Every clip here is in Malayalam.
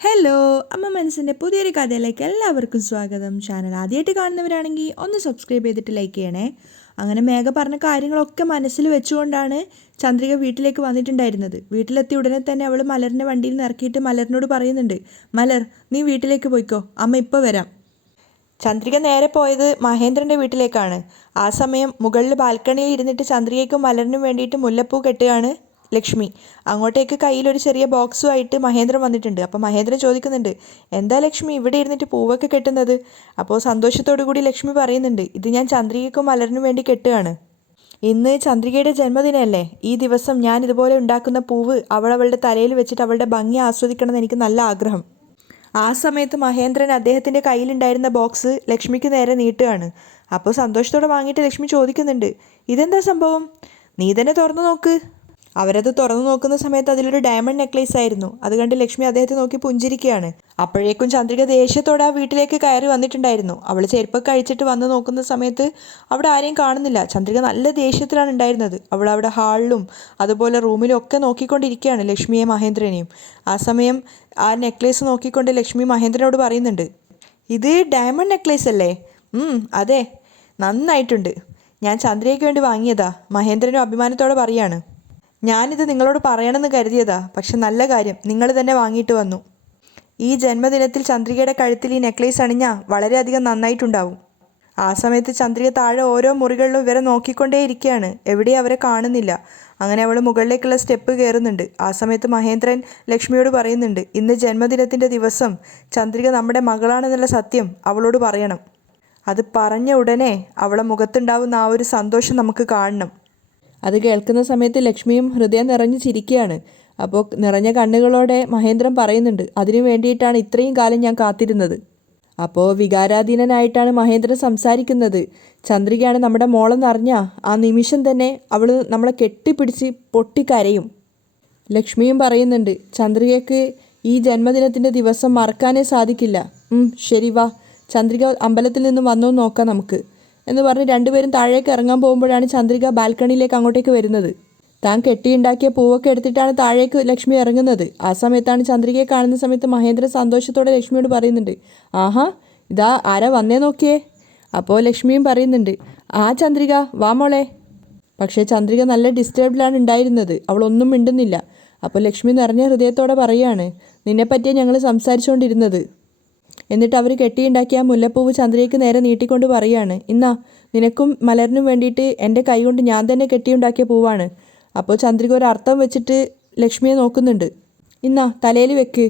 ഹലോ, അമ്മ മനസ്സിൻ്റെ പുതിയൊരു കഥയിലേക്ക് എല്ലാവർക്കും സ്വാഗതം. ചാനൽ ആദ്യമായിട്ട് കാണുന്നവരാണെങ്കിൽ ഒന്ന് സബ്സ്ക്രൈബ് ചെയ്തിട്ട് ലൈക്ക് ചെയ്യണേ. അങ്ങനെ മേഘ പറഞ്ഞ കാര്യങ്ങളൊക്കെ മനസ്സിൽ വെച്ചുകൊണ്ടാണ് ചന്ദ്രിക വീട്ടിലേക്ക് വന്നിട്ടുണ്ടായിരുന്നത്. വീട്ടിലെത്തി ഉടനെ തന്നെ അവൾ മലറിൻ്റെ വണ്ടിയിൽ നിന്ന് ഇറക്കിയിട്ട് മലറിനോട് പറയുന്നുണ്ട്, മലർ നീ വീട്ടിലേക്ക് പോയിക്കോ, അമ്മ ഇപ്പോൾ വരാം. ചന്ദ്രിക നേരെ പോയത് മഹേന്ദ്രൻ്റെ വീട്ടിലേക്കാണ്. ആ സമയം മുകളിൽ ബാൽക്കണിയിൽ ഇരുന്നിട്ട് ചന്ദ്രികയ്ക്കും മലറിനും വേണ്ടിയിട്ട് മുല്ലപ്പൂ കെട്ടുകയാണ് ലക്ഷ്മി. അങ്ങോട്ടേക്ക് കയ്യിലൊരു ചെറിയ ബോക്സുമായിട്ട് മഹേന്ദ്രൻ വന്നിട്ടുണ്ട്. അപ്പോൾ മഹേന്ദ്രൻ ചോദിക്കുന്നുണ്ട്, എന്താ ലക്ഷ്മി ഇവിടെ ഇരുന്നിട്ട് പൂവൊക്കെ കെട്ടുന്നത്? അപ്പോൾ സന്തോഷത്തോടു കൂടി ലക്ഷ്മി പറയുന്നുണ്ട്, ഇത് ഞാൻ ചന്ദ്രികയ്ക്കും മലറിനും വേണ്ടി കെട്ടുകയാണ്. ഇന്ന് ചന്ദ്രികയുടെ ജന്മദിനമല്ലേ, ഈ ദിവസം ഞാൻ ഇതുപോലെ ഉണ്ടാക്കുന്ന പൂവ് അവളുടെ തലയിൽ വെച്ചിട്ട് അവളുടെ ഭംഗി ആസ്വദിക്കണമെന്ന് എനിക്ക് നല്ല ആഗ്രഹം. ആ സമയത്ത് മഹേന്ദ്രൻ അദ്ദേഹത്തിൻ്റെ കയ്യിലുണ്ടായിരുന്ന ബോക്സ് ലക്ഷ്മിക്ക് നേരെ നീട്ടുകയാണ്. അപ്പോൾ സന്തോഷത്തോടെ വാങ്ങിയിട്ട് ലക്ഷ്മി ചോദിക്കുന്നുണ്ട്, ഇതെന്താ സംഭവം? നീ തന്നെ തുറന്നു നോക്ക്. അവരത് തുറന്നു നോക്കുന്ന സമയത്ത് അതിലൊരു ഡയമണ്ട് നെക്ലേസ് ആയിരുന്നു. അത് കണ്ട് ലക്ഷ്മി അദ്ദേഹത്തെ നോക്കി പുഞ്ചിരിക്കുകയാണ്. അപ്പോഴേക്കും ചന്ദ്രിക ദേഷ്യത്തോടെ ആ വീട്ടിലേക്ക് കയറി വന്നിട്ടുണ്ടായിരുന്നു. അവൾ ചെരുപ്പൊക്കെ അഴിച്ചിട്ട് വന്ന് നോക്കുന്ന സമയത്ത് അവിടെ ആരെയും കാണുന്നില്ല. ചന്ദ്രിക നല്ല ദേഷ്യത്തിലാണ് ഉണ്ടായിരുന്നത്. അവൾ അവിടെ ഹാളിലും അതുപോലെ റൂമിലും ഒക്കെ നോക്കിക്കൊണ്ടിരിക്കുകയാണ് ലക്ഷ്മിയെ മഹേന്ദ്രനെയും. ആ സമയം ആ നെക്ലേസ് നോക്കിക്കൊണ്ട് ലക്ഷ്മി മഹേന്ദ്രനോട് പറയുന്നുണ്ട്, ഇത് ഡയമണ്ട് നെക്ലേസ് അല്ലേ? അതെ, നന്നായിട്ടുണ്ട്. ഞാൻ ചന്ദ്രികയ്ക്ക് വേണ്ടി വാങ്ങിയതാ. മഹേന്ദ്രനും അഭിമാനത്തോടെ പറയാണ്. ഞാനിത് നിങ്ങളോട് പറയണമെന്ന് കരുതിയതാ, പക്ഷെ നല്ല കാര്യം, നിങ്ങൾ തന്നെ വാങ്ങിയിട്ട് വന്നു. ഈ ജന്മദിനത്തിൽ ചന്ദ്രികയുടെ കഴുത്തിൽ ഈ നെക്ലേസ് അണിഞ്ഞാൽ വളരെയധികം നന്നായിട്ടുണ്ടാവും. ആ സമയത്ത് ചന്ദ്രിക താഴെ ഓരോ മുറികളിലും ഇവരെ നോക്കിക്കൊണ്ടേ ഇരിക്കുകയാണ്. എവിടെയും അവരെ കാണുന്നില്ല. അങ്ങനെ അവൾ മുകളിലേക്കുള്ള സ്റ്റെപ്പ് കയറുന്നുണ്ട്. ആ സമയത്ത് മഹേന്ദ്രൻ ലക്ഷ്മിയോട് പറയുന്നുണ്ട്, ഇന്ന് ജന്മദിനത്തിൻ്റെ ദിവസം ചന്ദ്രിക നമ്മുടെ മകളാണെന്നുള്ള സത്യം അവളോട് പറയണം. അത് പറഞ്ഞ ഉടനെ അവളെ മുഖത്തുണ്ടാവുന്ന ആ ഒരു സന്തോഷം നമുക്ക് കാണണം. അത് കേൾക്കുന്ന സമയത്ത് ലക്ഷ്മിയും ഹൃദയം നിറഞ്ഞു ചിരിക്കുകയാണ്. അപ്പോൾ നിറഞ്ഞ കണ്ണുകളോടെ മഹേന്ദ്രൻ പറയുന്നുണ്ട്, അതിനു വേണ്ടിയിട്ടാണ് ഇത്രയും കാലം ഞാൻ കാത്തിരുന്നത്. അപ്പോൾ വികാരാധീനനായിട്ടാണ് മഹേന്ദ്രൻ സംസാരിക്കുന്നത്. ചന്ദ്രികയാണ് നമ്മുടെ മോളെന്നറിഞ്ഞാൽ ആ നിമിഷം തന്നെ അവൾ നമ്മളെ കെട്ടിപ്പിടിച്ച് പൊട്ടിക്കരയും. ലക്ഷ്മിയും പറയുന്നുണ്ട്, ചന്ദ്രികയ്ക്ക് ഈ ജന്മദിനത്തിൻ്റെ ദിവസം മറക്കാനേ സാധിക്കില്ല. ശരി വാ, ചന്ദ്രിക അമ്പലത്തിൽ നിന്ന് വന്നോ നോക്കാം നമുക്ക് എന്ന് പറഞ്ഞ് രണ്ടുപേരും താഴേക്ക് ഇറങ്ങാൻ പോകുമ്പോഴാണ് ചന്ദ്രിക ബാൽക്കണിയിലേക്ക് അങ്ങോട്ടേക്ക് വരുന്നത്. താൻ കെട്ടിയുണ്ടാക്കിയ പൂവൊക്കെ എടുത്തിട്ടാണ് താഴേക്ക് ലക്ഷ്മി ഇറങ്ങുന്നത്. ആ സമയത്താണ് ചന്ദ്രികയെ കാണുന്ന സമയത്ത് മഹേന്ദ്രൻ സന്തോഷത്തോടെ ലക്ഷ്മിയോട് പറയുന്നുണ്ട്, ആഹാ, ഇതാ ആരാ വന്നേ നോക്കിയേ. അപ്പോൾ ലക്ഷ്മിയും പറയുന്നുണ്ട്, ആ ചന്ദ്രിക വാ മോളെ. പക്ഷേ ചന്ദ്രിക നല്ല ഡിസ്റ്റർബ്ഡിലാണ് ഉണ്ടായിരുന്നത്. അവളൊന്നും മിണ്ടുന്നില്ല. അപ്പോൾ ലക്ഷ്മി നിറഞ്ഞ ഹൃദയത്തോടെ പറയുകയാണ്, നിന്നെപ്പറ്റിയാണ് ഞങ്ങൾ സംസാരിച്ചുകൊണ്ടിരുന്നത്. എന്നിട്ട് അവർ കെട്ടിയുണ്ടാക്കിയ ആ മുല്ലപ്പൂവ് ചന്ദ്രികയ്ക്ക് നേരെ നീട്ടിക്കൊണ്ട് പറയുകയാണ്, ഇന്നാ നിനക്കും മലറിനും വേണ്ടിയിട്ട് എൻ്റെ കൈ കൊണ്ട് ഞാൻ തന്നെ കെട്ടിയുണ്ടാക്കിയ പൂവാണ്. അപ്പോൾ ചന്ദ്രിക ഒരർത്ഥം വെച്ചിട്ട് ലക്ഷ്മിയെ നോക്കുന്നുണ്ട്. ഇന്നാ തലയിൽ വെക്ക്.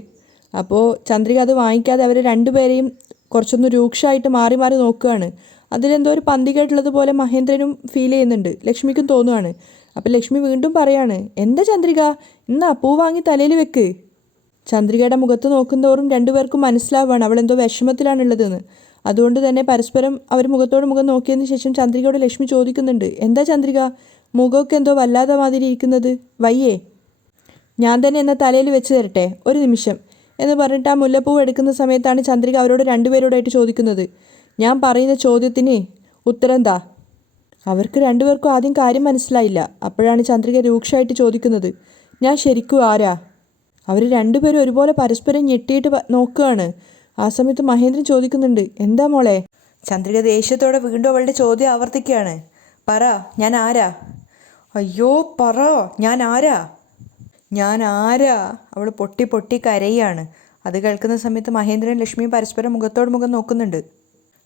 അപ്പോൾ ചന്ദ്രിക അത് വാങ്ങിക്കാതെ അവരെ രണ്ടുപേരെയും കുറച്ചൊന്ന് രൂക്ഷമായിട്ട് മാറി മാറി നോക്കുകയാണ്. അതിലെന്തോ ഒരു പന്തികേട്ടുള്ളതുപോലെ മഹേന്ദ്രനും ഫീൽ ചെയ്യുന്നുണ്ട്, ലക്ഷ്മിക്കും തോന്നുകയാണ്. അപ്പോൾ ലക്ഷ്മി വീണ്ടും പറയാണ്, എന്താ ചന്ദ്രിക, ഇന്നാ പൂ വാങ്ങി തലയിൽ വെക്ക്. ചന്ദ്രികയുടെ മുഖത്ത് നോക്കുന്നതോറും രണ്ടുപേർക്കും മനസ്സിലാവുകയാണ് അവളെന്തോ വിഷമത്തിലാണുള്ളതെന്ന്. അതുകൊണ്ട് തന്നെ പരസ്പരം അവർ മുഖത്തോട് മുഖം നോക്കിയതിന് ശേഷം ചന്ദ്രികയോട് ലക്ഷ്മി ചോദിക്കുന്നുണ്ട്, എന്താ ചന്ദ്രിക, മുഖമൊക്കെ എന്തോ വല്ലാതെ മാതിരി ഇരിക്കുന്നത്, വയ്യേ? ഞാൻ തന്നെ എന്നാൽ തലയിൽ വെച്ച് തരട്ടെ, ഒരു നിമിഷം എന്ന് പറഞ്ഞിട്ട് ആ മുല്ലപ്പൂവ് എടുക്കുന്ന സമയത്താണ് ചന്ദ്രിക അവരോട് രണ്ടുപേരോടായിട്ട് ചോദിക്കുന്നത്, ഞാൻ പറയുന്ന ചോദ്യത്തിന് ഉത്തരം താ. അവർക്ക് രണ്ടുപേർക്കും ആദ്യം കാര്യം മനസ്സിലായില്ല. അപ്പോഴാണ് ചന്ദ്രിക രൂക്ഷമായിട്ട് ചോദിക്കുന്നത്, ഞാൻ ശരിക്കും ആരാ? അവർ രണ്ടുപേരും ഒരുപോലെ പരസ്പരം ഞെട്ടിയിട്ട് നോക്കുകയാണ്. ആ സമയത്ത് മഹേന്ദ്രൻ ചോദിക്കുന്നുണ്ട്, എന്താ മോളെ? ചന്ദ്രിക ദേഷ്യത്തോടെ വീണ്ടും അവളുടെ ചോദ്യം ആവർത്തിക്കുകയാണ്, പറ, ഞാൻ ആരാ? അയ്യോ പറ, ഞാൻ ആരാ? ഞാൻ ആരാ? അവൾ പൊട്ടി പൊട്ടി കരയാണ്. അത് കേൾക്കുന്ന സമയത്ത് മഹേന്ദ്രൻ ലക്ഷ്മിയും പരസ്പരം മുഖത്തോട് മുഖം നോക്കുന്നുണ്ട്.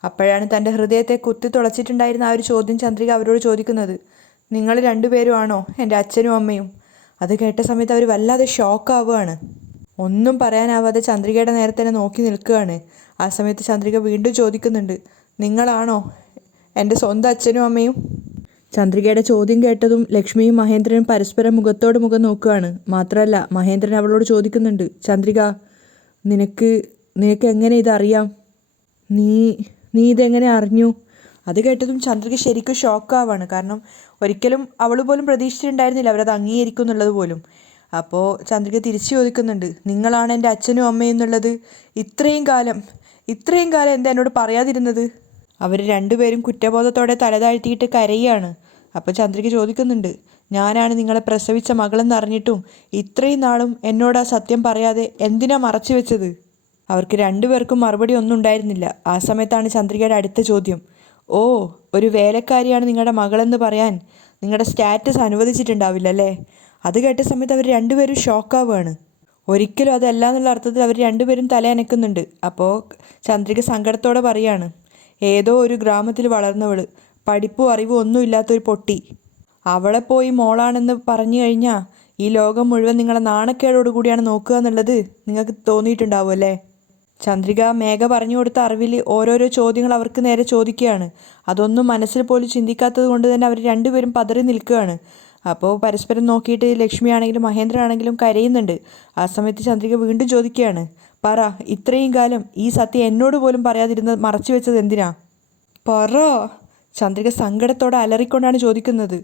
അപ്പോഴാണ് തൻ്റെ ഹൃദയത്തെ കുത്തി തുളച്ചിട്ടുണ്ടായിരുന്ന ആ ഒരു ചോദ്യം ചന്ദ്രിക അവരോട് ചോദിക്കുന്നത്, നിങ്ങൾ രണ്ടുപേരും ആണോ എൻ്റെ അച്ഛനും അമ്മയും? അത് കേട്ട സമയത്ത് അവർ വല്ലാതെ ഷോക്കാവുകയാണ്. ഒന്നും പറയാനാവാതെ ചന്ദ്രികയുടെ നേരെ തന്നെ നോക്കി നിൽക്കുകയാണ്. ആ സമയത്ത് ചന്ദ്രിക വീണ്ടും ചോദിക്കുന്നുണ്ട്, നിങ്ങളാണോ എൻ്റെ സ്വന്തം അച്ഛനും അമ്മയും? ചന്ദ്രികയുടെ ചോദ്യം കേട്ടതും ലക്ഷ്മിയും മഹേന്ദ്രനും പരസ്പരം മുഖത്തോട് മുഖം നോക്കുകയാണ്. മാത്രമല്ല മഹേന്ദ്രൻ അവളോട് ചോദിക്കുന്നുണ്ട്, ചന്ദ്രിക, നിനക്ക് എങ്ങനെ ഇതറിയാം? നീ ഇതെങ്ങനെ അറിഞ്ഞു? അത് കേട്ടതും ചന്ദ്രിക ശരിക്കും ഷോക്കാവാണ്. കാരണം ഒരിക്കലും അവൾ പോലും പ്രതീക്ഷിച്ചിട്ടുണ്ടായിരുന്നില്ല അവരത് അംഗീകരിക്കും എന്നുള്ളത് പോലും. അപ്പോൾ ചന്ദ്രിക തിരിച്ചു ചോദിക്കുന്നുണ്ട്, നിങ്ങളാണ് എൻ്റെ അച്ഛനും അമ്മയും എന്നുള്ളത് ഇത്രയും കാലം എന്താ എന്നോട് പറയാതിരുന്നത്? അവർ രണ്ടുപേരും കുറ്റബോധത്തോടെ തലതാഴ്ത്തിയിട്ട് കരയുകയാണ്. അപ്പോൾ ചന്ദ്രിക ചോദിക്കുന്നുണ്ട്, ഞാനാണ് നിങ്ങളെ പ്രസവിച്ച മകളെന്ന് അറിഞ്ഞിട്ടും ഇത്രയും നാളും എന്നോട് ആ സത്യം പറയാതെ എന്തിനാ മറച്ചു വെച്ചത്? അവർക്ക് രണ്ടുപേർക്കും മറുപടി ഒന്നും ഉണ്ടായിരുന്നില്ല. ആ സമയത്താണ് ചന്ദ്രികയുടെ അടുത്ത ചോദ്യം. ഓ, ഒരു വേലക്കാരിയാണ് നിങ്ങളുടെ മകളെന്ന് പറയാൻ നിങ്ങളുടെ സ്റ്റാറ്റസ് അനുവദിച്ചിട്ടുണ്ടാവില്ലല്ലേ? അത് കേട്ട സമയത്ത് അവർ രണ്ടുപേരും ഷോക്കാവുകയാണ്. ഒരിക്കലും അതല്ല എന്നുള്ള അർത്ഥത്തിൽ അവർ രണ്ടുപേരും തലയനക്കുന്നുണ്ട്. അപ്പോൾ ചന്ദ്രിക സങ്കടത്തോടെ പറയാണ്, ഏതോ ഒരു ഗ്രാമത്തിൽ വളർന്നവൾ, പഠിപ്പും അറിവും ഒന്നും ഇല്ലാത്തൊരു പൊട്ടി, അവളെ പോയി മോളാണെന്ന് പറഞ്ഞു കഴിഞ്ഞാൽ ഈ ലോകം മുഴുവൻ നിങ്ങളെ നാണക്കേടോടുകൂടിയാണ് നോക്കുക എന്നുള്ളത് നിങ്ങൾക്ക് തോന്നിയിട്ടുണ്ടാവും അല്ലേ? ചന്ദ്രിക മേഘ പറഞ്ഞു കൊടുത്ത അറിവിൽ ഓരോരോ ചോദ്യങ്ങൾ അവർക്ക് നേരെ ചോദിക്കുകയാണ്. അതൊന്നും മനസ്സിൽ പോലും ചിന്തിക്കാത്തത് കൊണ്ട് തന്നെ അവർ രണ്ടുപേരും പതറി നിൽക്കുകയാണ്. അപ്പോൾ പരസ്പരം നോക്കിയിട്ട് ലക്ഷ്മി ആണെങ്കിലും മഹേന്ദ്രൻ ആണെങ്കിലും കരയുന്നുണ്ട്. ആ സമയത്ത് ചന്ദ്രിക വീണ്ടും ചോദിക്കുകയാണ്, പറ, ഇത്രയും കാലം ഈ സത്യം എന്നോട് പോലും പറയാതിരുന്നത് മറച്ചു വെച്ചത് എന്തിനാ? പറ. ചന്ദ്രിക സങ്കടത്തോടെ അലറിക്കൊണ്ടാണ് ചോദിക്കുന്നത്.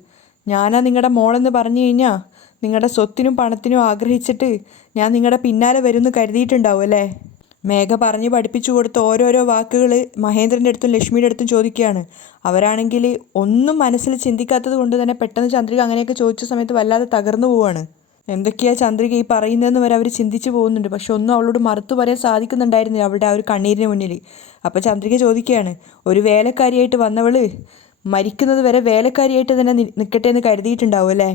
ഞാനാ നിങ്ങളുടെ മോളെന്ന് പറഞ്ഞു കഴിഞ്ഞാൽ നിങ്ങളുടെ സ്വത്തിനും പണത്തിനും ആഗ്രഹിച്ചിട്ട് ഞാൻ നിങ്ങളുടെ പിന്നാലെ വരുമെന്ന് കരുതിയിട്ടുണ്ടാവും അല്ലേ? മേഘ പറഞ്ഞ് പഠിപ്പിച്ചു കൊടുത്ത ഓരോരോ വാക്കുകൾ മഹേന്ദ്രൻ്റെ അടുത്തും ലക്ഷ്മിയുടെ അടുത്തും ചോദിക്കുകയാണ്. അവരാണെങ്കിൽ ഒന്നും മനസ്സിൽ ചിന്തിക്കാത്തത് കൊണ്ട് തന്നെ പെട്ടെന്ന് ചന്ദ്രിക അങ്ങനെയൊക്കെ ചോദിച്ച സമയത്ത് വല്ലാതെ തകർന്നു പോവാണ്. എന്തൊക്കെയാണ് ചന്ദ്രിക ഈ പറയുന്നതെന്ന് വരെ അവർ ചിന്തിച്ചു പോകുന്നുണ്ട്. പക്ഷെ ഒന്നും അവളോട് മറുത്തു പറയാൻ സാധിക്കുന്നുണ്ടായിരുന്നില്ല അവരുടെ ആ ഒരു കണ്ണീരിന് മുന്നിൽ. അപ്പോൾ ചന്ദ്രിക ചോദിക്കുകയാണ്, ഒരു വേലക്കാരിയായിട്ട് വന്നവൾ മരിക്കുന്നത് വരെ വേലക്കാരിയായിട്ട് തന്നെ നിൽക്കട്ടെ എന്ന് കരുതിയിട്ടുണ്ടാവും അല്ലേ?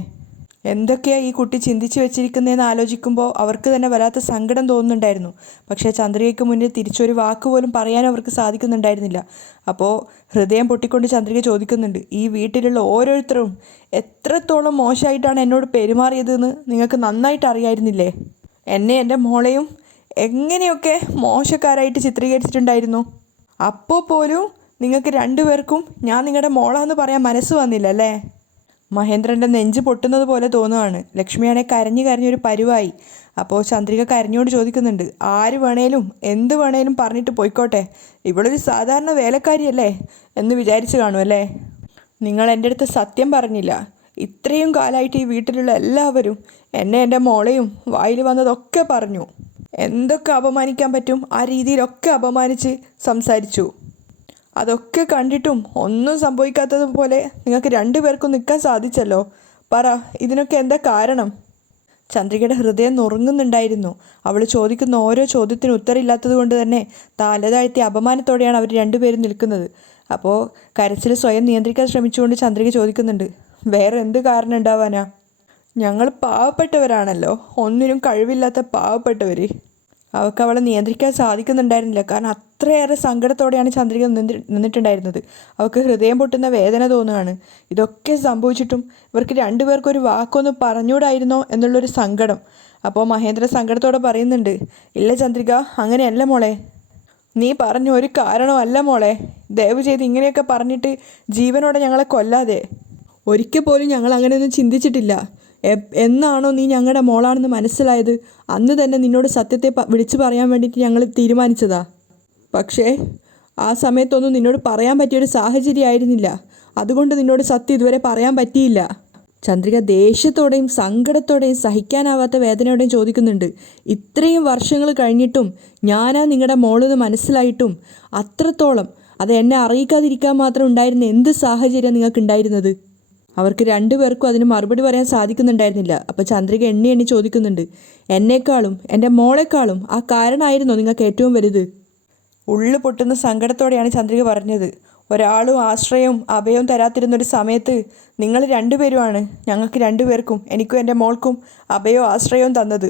എന്തൊക്കെയാണ് ഈ കുട്ടി ചിന്തിച്ച് വെച്ചിരിക്കുന്നതെന്ന് ആലോചിക്കുമ്പോൾ അവർക്ക് തന്നെ വല്ലാത്ത സങ്കടം തോന്നുന്നുണ്ടായിരുന്നു. പക്ഷേ ചന്ദ്രികയ്ക്ക് മുന്നിൽ തിരിച്ചൊരു വാക്ക് പോലും പറയാൻ അവർക്ക് സാധിക്കുന്നുണ്ടായിരുന്നില്ല. അപ്പോൾ ഹൃദയം പൊട്ടിക്കൊണ്ട് ചന്ദ്രിക ചോദിക്കുന്നുണ്ട്, ഈ വീട്ടിലുള്ള ഓരോരുത്തരും എത്രത്തോളം മോശമായിട്ടാണ് എന്നോട് പെരുമാറിയതെന്ന് നിങ്ങൾക്ക് നന്നായിട്ട് അറിയായിരുന്നില്ലേ? എന്നെ എൻ്റെ മോളെയും എങ്ങനെയൊക്കെ മോശക്കാരായിട്ട് ചിത്രീകരിച്ചിട്ടുണ്ടായിരുന്നു. അപ്പോൾ പോലും നിങ്ങൾക്ക് രണ്ടുപേർക്കും ഞാൻ നിങ്ങളുടെ മോളാന്ന് പറയാൻ മനസ്സ് വന്നില്ല അല്ലേ? മഹേന്ദ്രൻ്റെ നെഞ്ച് പൊട്ടുന്നത് പോലെ തോന്നുകയാണ്. ലക്ഷ്മിയാണെ കരഞ്ഞു കരഞ്ഞൊരു പരുവായി. അപ്പോൾ ചന്ദ്രിക കരഞ്ഞോണ്ട് ചോദിക്കുന്നുണ്ട്, ആര് വേണേലും എന്ത് വേണേലും പറഞ്ഞിട്ട് പോയിക്കോട്ടെ, ഇവളൊരു സാധാരണ വേലക്കാരിയല്ലേ എന്ന് വിചാരിച്ച് കാണുമല്ലേ? നിങ്ങൾ എൻ്റെ അടുത്ത് സത്യം പറഞ്ഞില്ല. ഇത്രയും കാലമായിട്ട് ഈ വീട്ടിലുള്ള എല്ലാവരും എന്നെ എൻ്റെ മോളെയും വായിൽ വന്നതൊക്കെ പറഞ്ഞു. എന്തൊക്കെ അപമാനിക്കാൻ പറ്റും ആ രീതിയിലൊക്കെ അപമാനിച്ച് സംസാരിച്ചു. അതൊക്കെ കണ്ടിട്ടും ഒന്നും സംഭവിക്കാത്തതുപോലെ നിങ്ങൾക്ക് രണ്ടുപേർക്കും നിൽക്കാൻ സാധിച്ചല്ലോ. പറ, ഇതിനൊക്കെ എന്താ കാരണം? ചന്ദ്രികയുടെ ഹൃദയം നുറുങ്ങുന്നുണ്ടായിരുന്നു. അവൾ ചോദിക്കുന്ന ഓരോ ചോദ്യത്തിനും ഉത്തരമില്ലാത്തത് കൊണ്ട് തന്നെ തലതാഴ്ത്തി അപമാനത്തോടെയാണ് അവർ രണ്ടുപേരും നിൽക്കുന്നത്. അപ്പോൾ കരച്ചിൽ സ്വയം നിയന്ത്രിക്കാൻ ശ്രമിച്ചുകൊണ്ട് ചന്ദ്രിക ചോദിക്കുന്നുണ്ട്, വേറെ എന്ത് കാരണം ഉണ്ടാവാനാ? ഞങ്ങൾ പാവപ്പെട്ടവരാണല്ലോ, ഒന്നിനും കഴിവില്ലാത്ത പാവപ്പെട്ടവർ. അവൾക്ക് അവളെ നിയന്ത്രിക്കാൻ സാധിക്കുന്നുണ്ടായിരുന്നില്ല. കാരണം അത്രയേറെ സങ്കടത്തോടെയാണ് ചന്ദ്രിക നിന്നിട്ടുണ്ടായിരുന്നത്. അവൾക്ക് ഹൃദയം പൊട്ടുന്ന വേദന തോന്നുകയാണ്. ഇതൊക്കെ സംഭവിച്ചിട്ടും ഇവർക്ക് രണ്ടുപേർക്കൊരു വാക്കൊന്ന് പറഞ്ഞുകൂടായിരുന്നോ എന്നുള്ളൊരു സങ്കടം. അപ്പോൾ മഹേന്ദ്ര സങ്കടത്തോടെ പറയുന്നുണ്ട്, ഇല്ല ചന്ദ്രിക, അങ്ങനെയല്ല മോളെ. നീ പറഞ്ഞ ഒരു കാരണമല്ല മോളെ. ദയവ് ചെയ്ത് ഇങ്ങനെയൊക്കെ പറഞ്ഞിട്ട് ജീവനോടെ ഞങ്ങളെ കൊല്ലാതെ. ഒരിക്കൽ പോലും ഞങ്ങൾ അങ്ങനെയൊന്നും ചിന്തിച്ചിട്ടില്ല. എന്നാണോ നീ ഞങ്ങളുടെ മോളാണെന്ന് മനസ്സിലായത് അന്ന് തന്നെ നിന്നോട് സത്യത്തെ വിളിച്ചു പറയാൻ വേണ്ടിയിട്ട് ഞങ്ങൾ തീരുമാനിച്ചതാ. പക്ഷേ ആ സമയത്തൊന്നും നിന്നോട് പറയാൻ പറ്റിയൊരു സാഹചര്യമായിരുന്നില്ല. അതുകൊണ്ട് നിന്നോട് സത്യം ഇതുവരെ പറയാൻ പറ്റിയില്ല. ചന്ദ്രിക ദേഷ്യത്തോടെയും സങ്കടത്തോടെയും സഹിക്കാനാവാത്ത വേദനയോടെയും ചോദിക്കുന്നുണ്ട്, ഇത്രയും വർഷങ്ങൾ കഴിഞ്ഞിട്ടും ഞാനാ നിങ്ങളുടെ മോളെന്ന് മനസ്സിലായിട്ടും അത്രത്തോളം അത് എന്നെ അറിയിക്കാതിരിക്കാൻ മാത്രം ഉണ്ടായിരുന്ന എന്ത് സാഹചര്യം നിങ്ങൾക്ക് ഉണ്ടായിരുന്നത്? അവർക്ക് രണ്ടുപേർക്കും അതിന് മറുപടി പറയാൻ സാധിക്കുന്നുണ്ടായിരുന്നില്ല. അപ്പോൾ ചന്ദ്രിക എണ്ണി എണ്ണി ചോദിക്കുന്നുണ്ട്, എന്നേക്കാളും എൻ്റെ മോളെക്കാളും ആ കാരണമായിരുന്നോ നിങ്ങൾക്ക് ഏറ്റവും വലുത്? ഉള്ളു പൊട്ടുന്ന സങ്കടത്തോടെയാണ് ചന്ദ്രിക പറഞ്ഞത്. ഒരാളും ആശ്രയവും അഭയവും തരാത്തിരുന്നൊരു സമയത്ത് നിങ്ങൾ രണ്ടുപേരുമാണ് ഞങ്ങൾക്ക് രണ്ടുപേർക്കും, എനിക്കും എൻ്റെ മോൾക്കും അഭയവും ആശ്രയവും തന്നത്.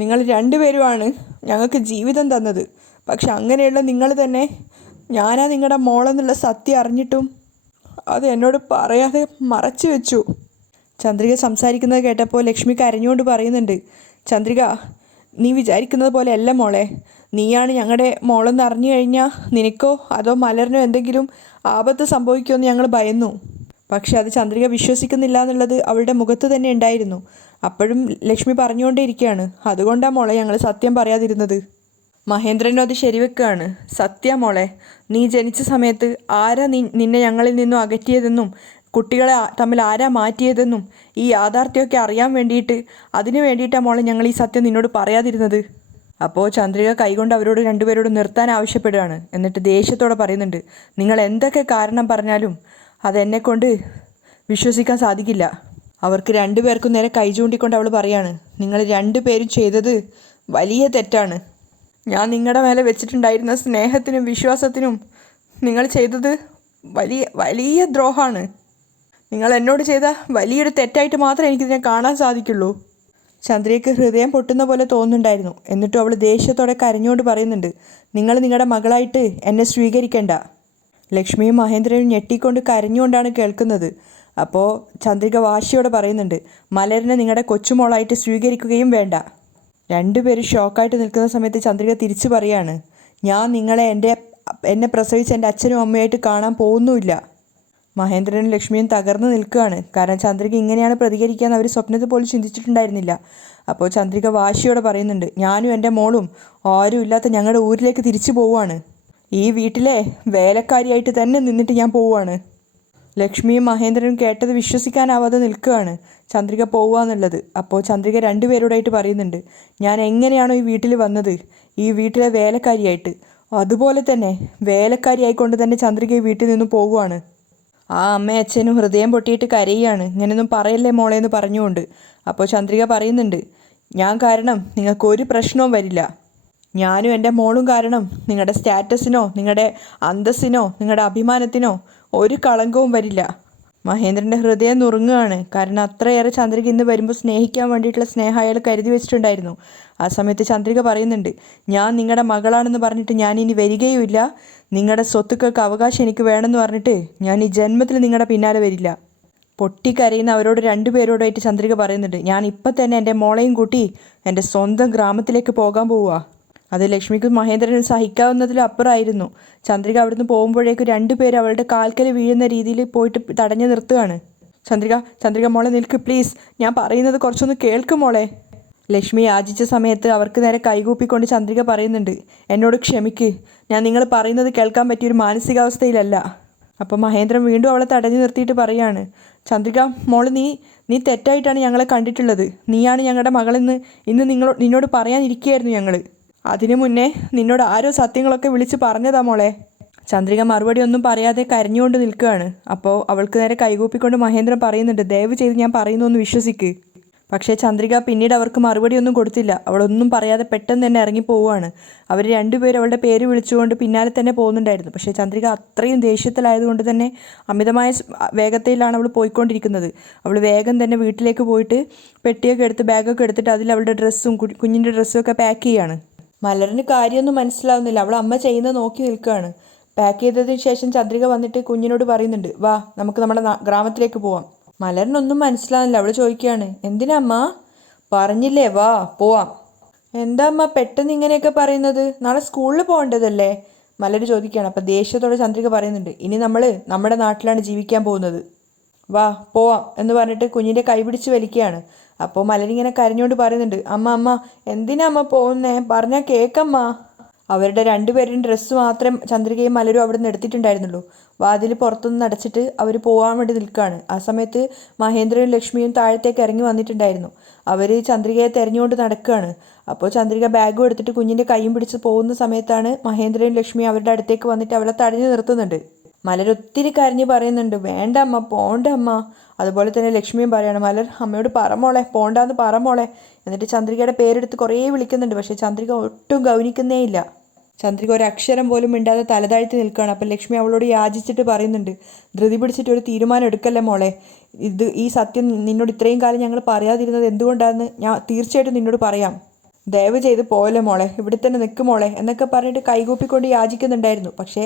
നിങ്ങൾ രണ്ടുപേരുമാണ് ഞങ്ങൾക്ക് ജീവിതം തന്നത്. പക്ഷെ അങ്ങനെയുള്ള നിങ്ങൾ തന്നെ ഞാനാ നിങ്ങളുടെ മോളെന്നുള്ള സത്യം അറിഞ്ഞിട്ടും അത് എന്നോട് പറയാതെ മറച്ചു വെച്ചു. ചന്ദ്രിക സംസാരിക്കുന്നത് കേട്ടപ്പോൾ ലക്ഷ്മി കരഞ്ഞുകൊണ്ട് പറയുന്നുണ്ട്, ചന്ദ്രിക, നീ വിചാരിക്കുന്നത് പോലെ അല്ല മോളെ. നീയാണ് ഞങ്ങളുടെ മോളെന്ന് അറിഞ്ഞു കഴിഞ്ഞാൽ നിനക്കോ അതോ മലറിനോ എന്തെങ്കിലും ആപത്ത് സംഭവിക്കുമെന്ന് ഞങ്ങൾ ഭയന്നു. പക്ഷെ അത് ചന്ദ്രിക വിശ്വസിക്കുന്നില്ല എന്നുള്ളത് അവളുടെ മുഖത്ത് തന്നെ ഉണ്ടായിരുന്നു. അപ്പോഴും ലക്ഷ്മി പറഞ്ഞുകൊണ്ടേയിരിക്കുകയാണ്, അതുകൊണ്ടാണ് മോളെ ഞങ്ങൾ സത്യം പറയാതിരുന്നത്. മഹേന്ദ്രനും അത് ശരിവെക്കുകയാണ്. സത്യ മോളെ, നീ ജനിച്ച സമയത്ത് ആരാ നിന്നെ ഞങ്ങളിൽ നിന്നും അകറ്റിയതെന്നും കുട്ടികളെ തമ്മിൽ ആരാ മാറ്റിയതെന്നും ഈ യാഥാർത്ഥ്യമൊക്കെ അറിയാൻ വേണ്ടിയിട്ട് അതിനു വേണ്ടിയിട്ടാണ് മോളെ ഞങ്ങൾ ഈ സത്യം നിന്നോട് പറയാതിരുന്നത്. അപ്പോൾ ചന്ദ്രിക കൈകൊണ്ട് അവരോട് രണ്ടുപേരോട് നിർത്താൻ ആവശ്യപ്പെടുകയാണ്. എന്നിട്ട് ദേഷ്യത്തോടെ പറയുന്നുണ്ട്, നിങ്ങൾ എന്തൊക്കെ കാരണം പറഞ്ഞാലും അതെന്നെക്കൊണ്ട് വിശ്വസിക്കാൻ സാധിക്കില്ല. അവർക്ക് രണ്ടുപേർക്കും നേരെ കൈ ചൂണ്ടിക്കൊണ്ട് അവൾ പറയാണ്, നിങ്ങൾ രണ്ടുപേരും ചെയ്തത് വലിയ തെറ്റാണ്. ഞാൻ നിങ്ങളുടെ മേലെ വെച്ചിട്ടുണ്ടായിരുന്ന സ്നേഹത്തിനും വിശ്വാസത്തിനും നിങ്ങൾ ചെയ്തത് വലിയ വലിയ ദ്രോഹമാണ്. നിങ്ങൾ എന്നോട് ചെയ്ത വലിയൊരു തെറ്റായിട്ട് മാത്രമേ എനിക്കിതിനെ കാണാൻ സാധിക്കുള്ളൂ. ചന്ദ്രയ്ക്ക് ഹൃദയം പൊട്ടുന്ന പോലെ തോന്നുന്നുണ്ടായിരുന്നു. എന്നിട്ടും അവൾ ദേഷ്യത്തോടെ കരഞ്ഞുകൊണ്ട് പറയുന്നുണ്ട്, നിങ്ങൾ നിങ്ങളുടെ മകളായിട്ട് എന്നെ സ്വീകരിക്കേണ്ട. ലക്ഷ്മിയും മഹേന്ദ്രനും ഞെട്ടിക്കൊണ്ട് കരഞ്ഞുകൊണ്ടാണ് കേൾക്കുന്നത്. അപ്പോൾ ചന്ദ്രിക വാശിയോടെ പറയുന്നുണ്ട്, മലരിനെ നിങ്ങളുടെ കൊച്ചുമോളായിട്ട് സ്വീകരിക്കുകയും വേണ്ട. രണ്ടുപേരും ഷോക്കായിട്ട് നിൽക്കുന്ന സമയത്ത് ചന്ദ്രിക തിരിച്ചു പറയാണ്, ഞാൻ നിങ്ങളെ എന്നെ പ്രസവിച്ച എൻ്റെ അച്ഛനും അമ്മയായിട്ട് കാണാൻ പോകുന്നുമില്ല. മഹേന്ദ്രനും ലക്ഷ്മിയും തകർന്നു നിൽക്കുകയാണ്. കാരണം ചന്ദ്രിക ഇങ്ങനെയാണ് പ്രതികരിക്കാമെന്ന് അവർ സ്വപ്നത്തിൽ പോലും ചിന്തിച്ചിട്ടുണ്ടായിരുന്നില്ല. അപ്പോൾ ചന്ദ്രിക വാശിയോടെ പറയുന്നുണ്ട്, ഞാനും എൻ്റെ മോളും ആരും ഇല്ലാത്ത ഞങ്ങളുടെ ഊരിലേക്ക് തിരിച്ചു പോവുകയാണ്. ഈ വീട്ടിലെ വേലക്കാരിയായിട്ട് തന്നെ നിന്നിട്ട് ഞാൻ പോവുകയാണ്. ലക്ഷ്മിയും മഹേന്ദ്രനും കേട്ടത് വിശ്വസിക്കാനാവാതെ നിൽക്കുകയാണ് ചന്ദ്രിക പോവുക എന്നുള്ളത്. അപ്പോൾ ചന്ദ്രിക രണ്ടുപേരോടായിട്ട് പറയുന്നുണ്ട്, ഞാൻ എങ്ങനെയാണോ ഈ വീട്ടിൽ വന്നത്, ഈ വീട്ടിലെ വേലക്കാരിയായിട്ട്, അതുപോലെ തന്നെ വേലക്കാരിയായിക്കൊണ്ട് തന്നെ ചന്ദ്രിക ഈ വീട്ടിൽ നിന്ന് പോവുകയാണ്. ആ അമ്മയും അച്ഛനും ഹൃദയം പൊട്ടിയിട്ട് കരയുകയാണ്. ഇങ്ങനെയൊന്നും പറയല്ലേ മോളെ എന്ന് പറഞ്ഞുകൊണ്ട്. അപ്പോൾ ചന്ദ്രിക പറയുന്നുണ്ട്, ഞാൻ കാരണം നിങ്ങൾക്കൊരു പ്രശ്നവും വരില്ല. ഞാനും എൻ്റെ മോളും കാരണം നിങ്ങളുടെ സ്റ്റാറ്റസിനോ നിങ്ങളുടെ അന്തസ്സിനോ നിങ്ങളുടെ അഭിമാനത്തിനോ ഒരു കളങ്കവും വരില്ല. മഹേന്ദ്രൻ്റെ ഹൃദയം നുറുങ്ങുകയാണ്. കാരണം അത്രയേറെ ചന്ദ്രിക ഇന്ന് വരുമ്പോൾ സ്നേഹിക്കാൻ വേണ്ടിയിട്ടുള്ള സ്നേഹം അയാൾ കരുതി വെച്ചിട്ടുണ്ടായിരുന്നു. ആ സമയത്ത് ചന്ദ്രിക പറയുന്നുണ്ട്, ഞാൻ നിങ്ങളുടെ മകളാണെന്ന് പറഞ്ഞിട്ട് ഞാൻ ഇനി വരികയുമില്ല. നിങ്ങളുടെ സ്വത്തുക്കൾക്ക് അവകാശം എനിക്ക് വേണമെന്ന് പറഞ്ഞിട്ട് ഞാൻ ഈ ജന്മത്തിൽ നിങ്ങളുടെ പിന്നാലെ വരില്ല. പൊട്ടിക്കരയുന്ന അവരോട് രണ്ടുപേരോടായിട്ട് ചന്ദ്രിക പറയുന്നുണ്ട്, ഞാൻ ഇപ്പം തന്നെ എൻ്റെ മോളെയും കൂട്ടി എൻ്റെ സ്വന്തം ഗ്രാമത്തിലേക്ക് പോകാൻ പോവുക. അത് ലക്ഷ്മിക്കും മഹേന്ദ്രനും സഹിക്കാവുന്നതിലും അപ്പുറമായിരുന്നു. ചന്ദ്രിക അവിടുന്ന് പോകുമ്പോഴേക്ക് രണ്ടുപേരും അവളുടെ കാൽക്കൽ വീഴുന്ന രീതിയിൽ പോയിട്ട് തടഞ്ഞു നിർത്തുകയാണ്. ചന്ദ്രിക മോളെ നിൽക്ക് പ്ലീസ്, ഞാൻ പറയുന്നത് കുറച്ചൊന്ന് കേൾക്ക് മോളെ. ലക്ഷ്മി യാചിച്ച സമയത്ത് അവർക്ക് നേരെ കൈകൂപ്പിക്കൊണ്ട് ചന്ദ്രിക പറയുന്നുണ്ട്, എന്നോട് ക്ഷമിക്ക്, ഞാൻ നിങ്ങൾ പറയുന്നത് കേൾക്കാൻ പറ്റിയൊരു മാനസികാവസ്ഥയിലല്ല. അപ്പോൾ മഹേന്ദ്രൻ വീണ്ടും അവളെ തടഞ്ഞു നിർത്തിയിട്ട് പറയാണ്, ചന്ദ്രിക മോള് നീ തെറ്റായിട്ടാണ് ഞങ്ങളെ കണ്ടിട്ടുള്ളത്. നീയാണ് ഞങ്ങളുടെ മകളെന്ന് ഇന്ന് നിന്നോട് പറയാനിരിക്കുകയായിരുന്നു ഞങ്ങൾ. അതിനു മുന്നേ നിന്നോട് ആരോ സത്യങ്ങളൊക്കെ വിളിച്ച് പറഞ്ഞതാ മോളെ. ചന്ദ്രിക മറുപടി ഒന്നും പറയാതെ കരഞ്ഞുകൊണ്ട് നിൽക്കുകയാണ്. അപ്പോൾ അവൾക്ക് നേരെ കൈകൂപ്പിക്കൊണ്ട് മഹേന്ദ്രൻ പറയുന്നുണ്ട്, ദയവ് ചെയ്ത് ഞാൻ പറയുന്നൊന്ന് വിശ്വസിക്ക്. പക്ഷേ ചന്ദ്രിക പിന്നീട് അവർക്ക് മറുപടിയൊന്നും കൊടുത്തില്ല. അവളൊന്നും പറയാതെ പെട്ടെന്ന് തന്നെ ഇറങ്ങിപ്പോവുകയാണ്. അവർ രണ്ടുപേരും അവളുടെ പേര് വിളിച്ചുകൊണ്ട് പിന്നാലെ തന്നെ പോകുന്നുണ്ടായിരുന്നു. പക്ഷേ ചന്ദ്രിക അത്രയും ദേഷ്യത്തിലായതുകൊണ്ട് തന്നെ അമിതമായ വേഗതയിലാണ് അവൾ പോയിക്കൊണ്ടിരിക്കുന്നത്. അവൾ വേഗം തന്നെ വീട്ടിലേക്ക് പോയിട്ട് പെട്ടിയൊക്കെ എടുത്ത് ബാഗൊക്കെ എടുത്തിട്ട് അതിൽ അവളുടെ ഡ്രസ്സും കുഞ്ഞിൻ്റെ ഡ്രസ്സും ഒക്കെ പാക്ക് ചെയ്യുകയാണ്. മലറിന് കാര്യമൊന്നും മനസ്സിലാവുന്നില്ല. അവൾ അമ്മ ചെയ്യുന്നത് നോക്കി നിൽക്കുകയാണ്. പാക്ക് ചെയ്തതിന് ശേഷം ചന്ദ്രിക വന്നിട്ട് കുഞ്ഞിനോട് പറയുന്നുണ്ട്, വാ നമുക്ക് നമ്മുടെ ഗ്രാമത്തിലേക്ക് പോവാം. മലറിനൊന്നും മനസ്സിലാവുന്നില്ല. അവൾ ചോദിക്കുകയാണ്, എന്തിനാ അമ്മ? പറഞ്ഞില്ലേ വാ പോവാം. എന്താ അമ്മ പെട്ടെന്ന് ഇങ്ങനെയൊക്കെ പറയുന്നത്? നാളെ സ്കൂളിൽ പോകേണ്ടതല്ലേ? മലർ ചോദിക്കുകയാണ്. അപ്പം ദേഷ്യത്തോടെ ചന്ദ്രിക പറയുന്നുണ്ട്, ഇനി നമ്മൾ നമ്മുടെ നാട്ടിലാണ് ജീവിക്കാൻ പോകുന്നത്, വാ പോവാം എന്ന് പറഞ്ഞിട്ട് കുഞ്ഞിൻ്റെ കൈ പിടിച്ച് വലിക്കുകയാണ്. അപ്പോൾ മലരിങ്ങനെ കരഞ്ഞുകൊണ്ട് പറയുന്നുണ്ട്, അമ്മ എന്തിനാ അമ്മ പോകുന്നേ? പറഞ്ഞാൽ കേക്കമ്മ. അവരുടെ രണ്ടുപേരുടെയും ഡ്രസ്സ് മാത്രമേ ചന്ദ്രികയും മലരും അവിടെ നിന്ന് എടുത്തിട്ടുണ്ടായിരുന്നുള്ളൂ. വാതിൽ പുറത്തുനിന്ന് അടച്ചിട്ട് അവർ പോകാൻ വേണ്ടി നിൽക്കുകയാണ്. ആ സമയത്ത് മഹേന്ദ്രനും ലക്ഷ്മിയും താഴത്തേക്ക് ഇറങ്ങി വന്നിട്ടുണ്ടായിരുന്നു. അവർ ചന്ദ്രികയെ തെരഞ്ഞുകൊണ്ട് നടക്കുകയാണ്. അപ്പോൾ ചന്ദ്രിക ബാഗും എടുത്തിട്ട് കുഞ്ഞിൻ്റെ കൈയും പിടിച്ച് പോകുന്ന സമയത്താണ് മഹേന്ദ്രനും ലക്ഷ്മിയും അവരുടെ അടുത്തേക്ക് വന്നിട്ട് അവളെ തടഞ്ഞു നിർത്തുന്നുണ്ട്. മലരൊത്തിരി കരഞ്ഞ് പറയുന്നുണ്ട്, വേണ്ട അമ്മ പോണ്ട അമ്മ. അതുപോലെ തന്നെ ലക്ഷ്മിയും പറയാണ്, മലർ അമ്മയോട് പറമോളെ പോണ്ടാന്ന് പറമോളെ. എന്നിട്ട് ചന്ദ്രികയുടെ പേരെടുത്ത് കുറേ വിളിക്കുന്നുണ്ട്. പക്ഷേ ചന്ദ്രിക ഒട്ടും ഗൗനിക്കുന്നേയില്ല. ചന്ദ്രിക ഒരു അക്ഷരം പോലും മിണ്ടാതെ തലതാഴ്ത്തി നിൽക്കുകയാണ്. അപ്പം ലക്ഷ്മി അവളോട് യാചിച്ചിട്ട് പറയുന്നുണ്ട്, ധൃതി പിടിച്ചിട്ട് ഒരു തീരുമാനം എടുക്കല്ലേ മോളെ. ഈ സത്യം നിന്നോട് ഇത്രയും കാലം ഞങ്ങൾ പറയാതിരുന്നത് എന്തുകൊണ്ടാണെന്ന് ഞാൻ തീർച്ചയായിട്ടും നിന്നോട് പറയാം. ദയവ് ചെയ്ത് പോലെ മോളെ, ഇവിടെ തന്നെ നിൽക്കും മോളെ എന്നൊക്കെ പറഞ്ഞിട്ട് കൈകൂപ്പിക്കൊണ്ട് യാചിക്കുന്നുണ്ടായിരുന്നു. പക്ഷേ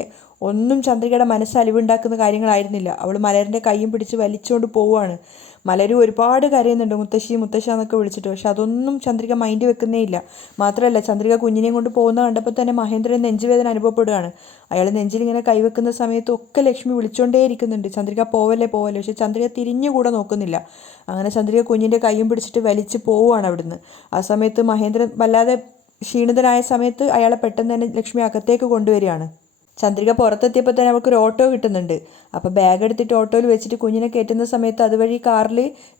ഒന്നും ചന്ദ്രികയുടെ മനസ്സ് അലിവുണ്ടാക്കുന്ന കാര്യങ്ങളായിരുന്നില്ല. അവൾ മലരിൻ്റെ കൈയും പിടിച്ച് വലിച്ചുകൊണ്ട് പോവുകയാണ്. മലരും ഒരുപാട് കരയുന്നുണ്ട്, മുത്തശ്ശി എന്നൊക്കെ വിളിച്ചിട്ട്. പക്ഷെ അതൊന്നും ചന്ദ്രിക മൈൻഡ് വെക്കുന്നേ ഇല്ല. മാത്രമല്ല ചന്ദ്രിക കുഞ്ഞിനെയും കൊണ്ട് പോകുന്ന കണ്ടപ്പോൾ തന്നെ മഹേന്ദ്രൻ നെഞ്ചുവേദന അനുഭവപ്പെടുകയാണ്. അയാൾ നെഞ്ചിലിങ്ങനെ കൈവെക്കുന്ന സമയത്തൊക്കെ ലക്ഷ്മി വിളിച്ചുകൊണ്ടേ ഇരിക്കുന്നുണ്ട്, ചന്ദ്രിക പോവല്ലേ. പക്ഷെ ചന്ദ്രിക തിരിഞ്ഞുകൂടെ നോക്കുന്നില്ല. അങ്ങനെ ചന്ദ്രിക കുഞ്ഞിൻ്റെ കൈയും പിടിച്ചിട്ട് വലിച്ച് പോവുകയാണ് അവിടുന്ന്. ആ സമയത്ത് മഹേന്ദ്രൻ വല്ലാതെ ക്ഷീണിതനായ സമയത്ത് അയാളെ പെട്ടെന്ന് തന്നെ ലക്ഷ്മി അകത്തേക്ക് കൊണ്ടുവരികയാണ്. ചന്ദ്രിക പുറത്തെത്തിയപ്പോൾ തന്നെ അവൾക്ക് ഒരു ഓട്ടോ കിട്ടുന്നുണ്ട്. അപ്പോൾ ബാഗ് എടുത്തിട്ട് ഓട്ടോയിൽ വെച്ചിട്ട് കുഞ്ഞിനെ കയറ്റുന്ന സമയത്ത് അതുവഴി കാറിൽ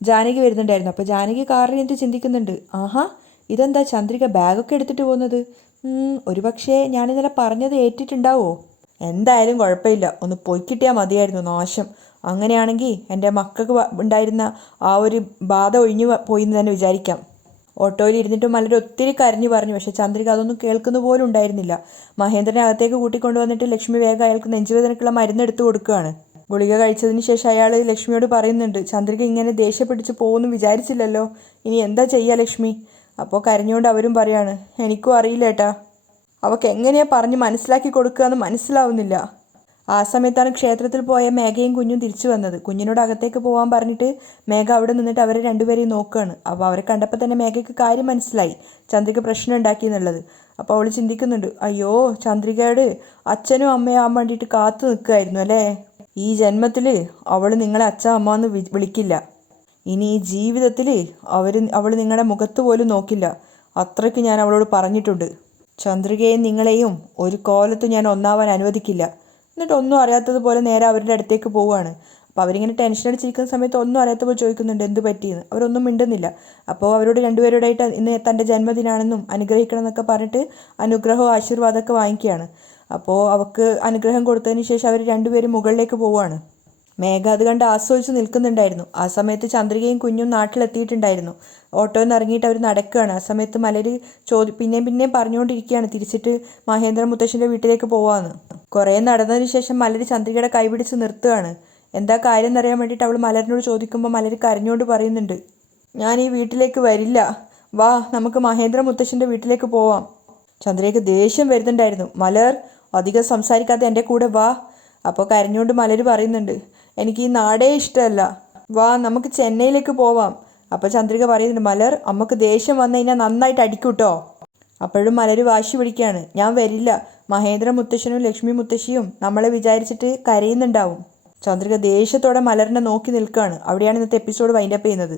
ജാനകി വരുന്നുണ്ടായിരുന്നു. അപ്പോൾ ജാനകി കാറിൽ എന്നിട്ട് ചിന്തിക്കുന്നുണ്ട്, ആഹാ ഇതെന്താ ചന്ദ്രിക ബാഗൊക്കെ എടുത്തിട്ട് പോകുന്നത്? ഒരുപക്ഷേ ഞാനിന്നലെ പറഞ്ഞത് ഏറ്റിട്ടുണ്ടാവോ? എന്തായാലും കുഴപ്പമില്ല, ഒന്ന് പോയി കിട്ടിയാൽ മതിയായിരുന്നു നാശം. അങ്ങനെയാണെങ്കിൽ എൻ്റെ മക്കൾക്ക് ഉണ്ടായിരുന്ന ആ ഒരു ബാധ ഒഴിഞ്ഞു പോയി എന്ന് തന്നെ വിചാരിക്കാം. ഓട്ടോയിൽ ഇരുന്നിട്ട് മലർ ഒത്തിരി കരഞ്ഞു പറഞ്ഞു. പക്ഷെ ചന്ദ്രിക അതൊന്നും കേൾക്കുന്ന പോലും ഉണ്ടായിരുന്നില്ല. മഹേന്ദ്രനെ അകത്തേക്ക് കൂട്ടിക്കൊണ്ടുവന്നിട്ട് ലക്ഷ്മി വേഗം അയാൾക്ക് നെഞ്ചുവേദനക്കുള്ള മരുന്ന് എടുത്തു കൊടുക്കുകയാണ്. ഗുളിക കഴിച്ചതിന് ശേഷം അയാൾ ലക്ഷ്മിയോട് പറയുന്നുണ്ട്, ചന്ദ്രിക ഇങ്ങനെ ദേഷ്യം പിടിച്ച് പോകുമെന്ന് വിചാരിച്ചില്ലല്ലോ, ഇനി എന്താ ചെയ്യുക ലക്ഷ്മി? അപ്പോൾ കരഞ്ഞുകൊണ്ട് അവരും പറയാണ്, എനിക്കും അറിയില്ല ഏട്ടാ, അവൾക്ക് എങ്ങനെയാണ് പറഞ്ഞ് മനസ്സിലാക്കി കൊടുക്കുക എന്ന് മനസ്സിലാവുന്നില്ല. ആ സമയത്താണ് ക്ഷേത്രത്തിൽ പോയ മേഘയും കുഞ്ഞും തിരിച്ചു വന്നത്. കുഞ്ഞിനോട് അകത്തേക്ക് പോകാൻ പറഞ്ഞിട്ട് മേഘ അവിടെ നിന്നിട്ട് അവരെ രണ്ടുപേരെയും നോക്കുകയാണ്. അപ്പോൾ അവരെ കണ്ടപ്പോൾ തന്നെ മേഘയ്ക്ക് കാര്യം മനസ്സിലായി, ചന്ദ്രിക പ്രശ്നം ഉണ്ടാക്കി എന്നുള്ളത്. അപ്പോൾ അവൾ ചിന്തിക്കുന്നുണ്ട്, അയ്യോ ചന്ദ്രികയോട് അച്ഛനും അമ്മയും ആവാൻ വേണ്ടിയിട്ട് കാത്തു നിൽക്കുമായിരുന്നു അല്ലേ. ഈ ജന്മത്തിൽ അവൾ നിങ്ങളെ അച്ഛ അമ്മ എന്ന് വിളിക്കില്ല. ഇനി ഈ ജീവിതത്തിൽ അവൾ നിങ്ങളുടെ മുഖത്ത് പോലും നോക്കില്ല. അത്രയ്ക്ക് ഞാൻ അവളോട് പറഞ്ഞിട്ടുണ്ട്. ചന്ദ്രികയും നിങ്ങളെയും ഒരു കോലത്ത് ഞാൻ ഒന്നാവാൻ അനുവദിക്കില്ല. എന്നിട്ട് ഒന്നും അറിയാത്തതുപോലെ നേരെ അവരുടെ അടുത്തേക്ക് പോവുകയാണ്. അപ്പോൾ അവരിങ്ങനെ ടെൻഷൻ അടിച്ചിരിക്കുന്ന സമയത്ത് ഒന്നും അറിയാത്തപ്പോൾ ചോദിക്കുന്നുണ്ട് എന്ത് പറ്റിയെന്ന്. അവരൊന്നും മിണ്ടുന്നില്ല. അപ്പോൾ അവരോട് രണ്ടുപേരോടായിട്ട് ഇന്ന് തൻ്റെ ജന്മദിനാണെന്നും അനുഗ്രഹിക്കണം എന്നൊക്കെ പറഞ്ഞിട്ട് അനുഗ്രഹവും ആശീർവാദമൊക്കെ വാങ്ങിക്കുകയാണ്. അപ്പോൾ അവൾക്ക് അനുഗ്രഹം കൊടുത്തതിന് ശേഷം അവർ രണ്ടുപേരും മുകളിലേക്ക് പോവുകയാണ്. മേഘ അത് കണ്ട് ആസ്വദിച്ച് നിൽക്കുന്നുണ്ടായിരുന്നു. ആ സമയത്ത് ചന്ദ്രികയും കുഞ്ഞും നാട്ടിലെത്തിയിട്ടുണ്ടായിരുന്നു. ഓട്ടോയിൽ നിന്ന് ഇറങ്ങിയിട്ട് അവർ നടക്കുകയാണ്. ആ സമയത്ത് മലര് പിന്നെയും പറഞ്ഞുകൊണ്ടിരിക്കുകയാണ് തിരിച്ചിട്ട് മഹേന്ദ്ര മുത്തശ്ശൻ്റെ വീട്ടിലേക്ക് പോവാമെന്ന്. കുറേ നടന്നതിന് ശേഷം മലര് ചന്ദ്രികയുടെ കൈ പിടിച്ച് നിർത്തുകയാണ്. എന്താ കാര്യം എന്നറിയാൻ വേണ്ടിയിട്ട് അവൾ മലരിനോട് ചോദിക്കുമ്പോൾ മലര് കരഞ്ഞുകൊണ്ട് പറയുന്നുണ്ട്, ഞാൻ ഈ വീട്ടിലേക്ക് വരില്ല, വാ നമുക്ക് മഹേന്ദ്ര മുത്തശ്ശൻ്റെ വീട്ടിലേക്ക് പോവാം. ചന്ദ്രികയ്ക്ക് ദേഷ്യം വരുന്നുണ്ടായിരുന്നു. മലർ അധികം സംസാരിക്കാതെ എൻ്റെ കൂടെ വാ. അപ്പോൾ കരഞ്ഞുകൊണ്ട് മലര് പറയുന്നുണ്ട്, എനിക്ക് ഈ നാടേ ഇഷ്ടമല്ല, വാ നമുക്ക് ചെന്നൈയിലേക്ക് പോവാം. അപ്പോൾ ചന്ദ്രിക പറയുന്നുണ്ട്, മലർ അമ്മക്ക് ദേഷ്യം വന്നു കഴിഞ്ഞാൽ നന്നായിട്ട് അടിക്കൂട്ടോ. അപ്പോഴും മലര് വാശി പിടിക്കുകയാണ്, ഞാൻ വരില്ല, മഹേന്ദ്ര മുത്തശ്ശനും ലക്ഷ്മി മുത്തശ്ശിയും നമ്മളെ വിചാരിച്ചിട്ട് കരയുന്നുണ്ടാവും. ചന്ദ്രിക ദേഷ്യത്തോടെ മലറിനെ നോക്കി നിൽക്കുകയാണ്. അവിടെയാണ് ഇന്നത്തെ എപ്പിസോഡ് വൈൻഡപ്പ് ചെയ്യുന്നത്.